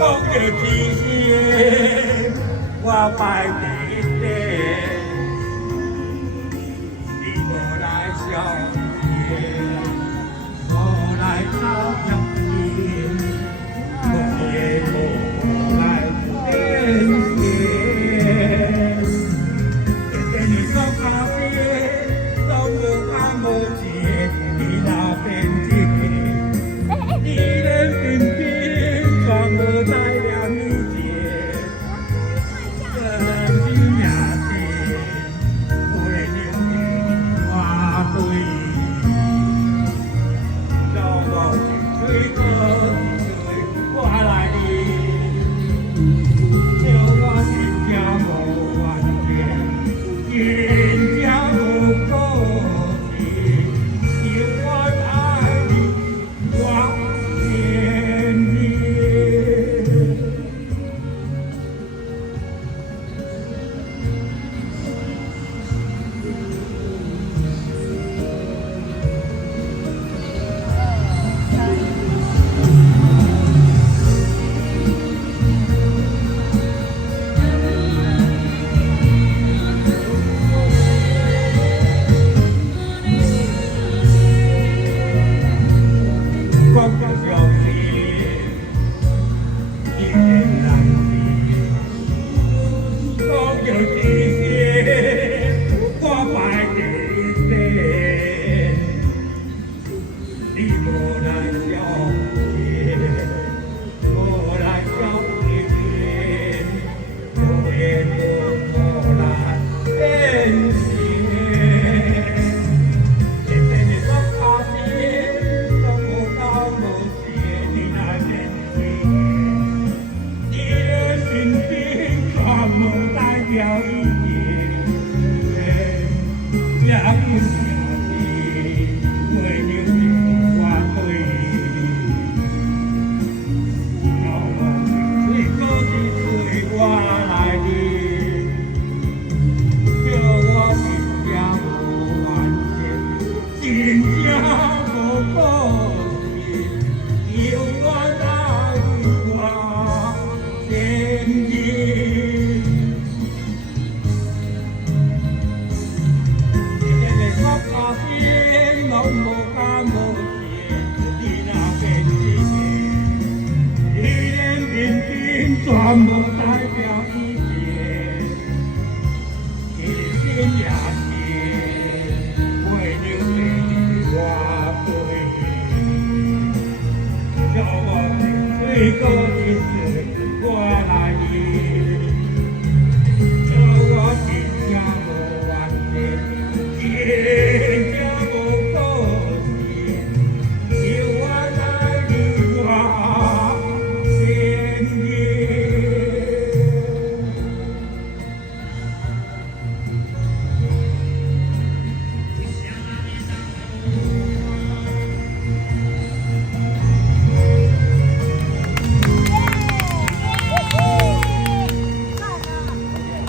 讲着其实我摆第一你无来笑颜，无来讨人厌，无来变现。天天做咖啡，都无干无钱，你那边一你连平平全无在了面前，真心也是为了你我对，让我最多最我来叫我真正无完全，真正无过节，是我爱你，我念你。讲着消息，一人难离。讲着其实，我摆第一你无来消灭，无来消灭，无言无来变现。天天的做咖啡，都无到无钱，你那边你的身边全无代表意义，也有想你，为了你我对，让我最高的对我来的，叫我真正无完全，真正无过节，永远爱我前日。天天做咖啡，拢无干无钱，你那边你连平平全无代表意义，其实也是为了你我对，叫我最高的。